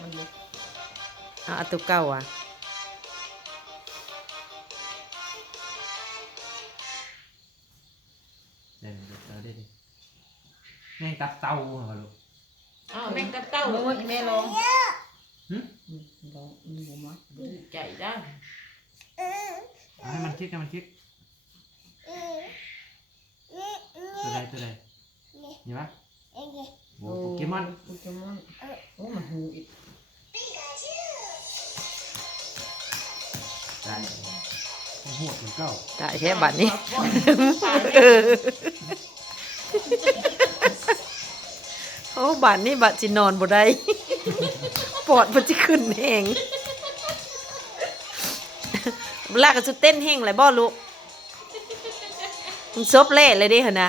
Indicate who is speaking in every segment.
Speaker 1: มันเลย
Speaker 2: เอาเอาตัวเก่าอะ
Speaker 3: เด่นเดี๋ยวได้ดิแม่งตับเตาเหรอลูก
Speaker 1: อ้าวแม่งกระเต้า
Speaker 4: โอ้ยแม่ลอง
Speaker 3: หึ
Speaker 4: ลองอืมบ่มา
Speaker 1: ใจได้
Speaker 3: เอาให้มันคิดให้มันคิดตัวใดตัวใดเห็นปะ โอ้โหโปเกมอน
Speaker 4: โปเกมอน โอ้มันหูอีก
Speaker 3: ได้โอ้โหเหมือนเก่า
Speaker 2: ตายแค่บัดนี้
Speaker 1: ตาย
Speaker 2: เอ
Speaker 1: แล้ว
Speaker 2: อโอ้บัดนี้บัดสินอนบ่ได้ปอดมันจะขึ้นแหงลากก็จะเต้นแห้งเลยบ่ลูกมันซบเละเลยเดิหั่นนะ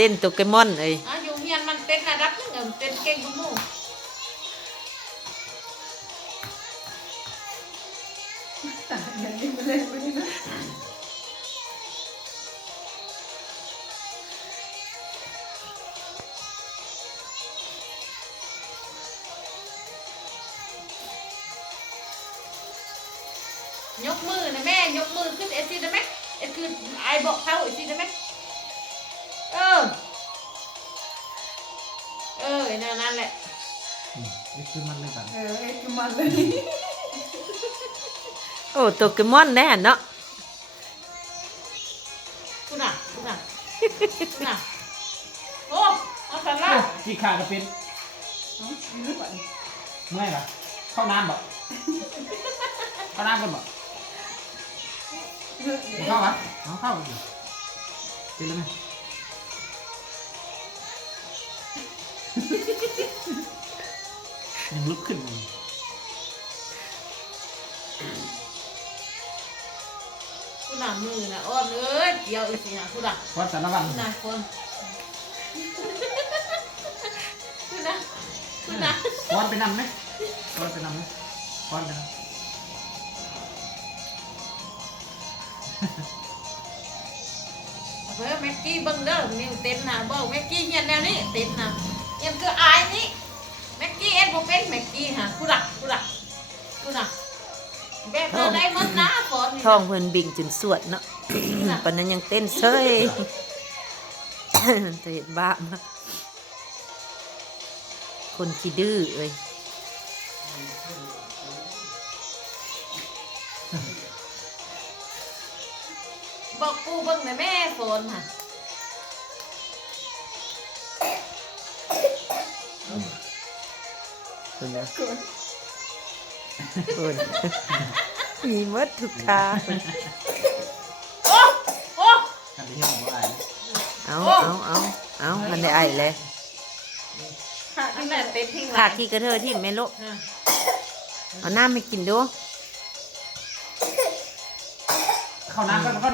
Speaker 2: ต้นโปเกมอนเอ้ย
Speaker 1: อะอยู่เฮียนมันเต้นระดับหนึงเอิ้นเต้นเก่งกว่าหมู่
Speaker 4: อย่างนี้ไม่เล่นไม่ได้นะ
Speaker 1: ยกมือนะแม่ ยกมือขึ้นเอซีได้ไหมเอคือไอบอกเขาเอซีได้ไหม เออนั่นนั่นแหละ
Speaker 3: อืมนี่คือมันเลยกัน
Speaker 4: เออเอ็กซ์มันเลย
Speaker 2: โอ้โปเกมอนแน่เนาะ
Speaker 1: คุณน่ะคุณน่ะคุณน่ะโอ้เอาสาระ
Speaker 3: กี่ขาก็เป็น
Speaker 4: เอ้ามีหรือเปล่า
Speaker 3: เมื่อยปะเข้าน้ำบ่เข้าน้ำกันบ่
Speaker 4: เลือดเย
Speaker 3: เข้า
Speaker 4: อะ
Speaker 3: ปะเอาเข้าดิเป็นแล้วไหม ยังลุกขึ้นมา
Speaker 1: คุณน่ะมือน่ะอ้อนเอ้ยเกี่ยวอีกสิฮะคุณน่ะ
Speaker 3: วัดสารวัตร
Speaker 1: คุณน่ะคนคุณน่ะคุณน่ะ
Speaker 3: วัดไปนำไหมวัดไปนำไหมวัดไปนำ
Speaker 1: เพื่อแม็กกี้เบังเด้อนี่เต้นน่ะบอกแม็กกี้เฮียนแนวนี้เต้นน่ะ เฮียนคืออายนี่แม็กกี้เอ็ดบ่เป็นแม็กกี้ฮะคุณน่ะคุณน่ะคุณน่ะแบบเธอได้มันนะฝนนี่
Speaker 2: ท้องเพิ่นบิ่งจนสวดเนาะปานนั้นยังเต้นเซยจะเห็นบ้ามาคนขี้ดื้อเอ้ย
Speaker 1: บอกกูเบิ่งหน่อยแม่ฝนค่ะ
Speaker 2: คุณนะ
Speaker 4: เกิน
Speaker 2: คุณมีหมดทุกทาง
Speaker 1: โอ้โอ้
Speaker 3: กันที่ห้องว่าอะไร
Speaker 2: เอาเอาเอาเอามันได้ไอเลย
Speaker 1: ค่ะนี่แหละเต้นทิ้งห
Speaker 2: ขา
Speaker 1: ลา
Speaker 2: ด
Speaker 1: ย
Speaker 2: ที่กระเทอที่แม่ลูก
Speaker 1: อะ
Speaker 2: เอาน้ำให้กินดู
Speaker 3: เข้าน้ำก็เข้าน้ำ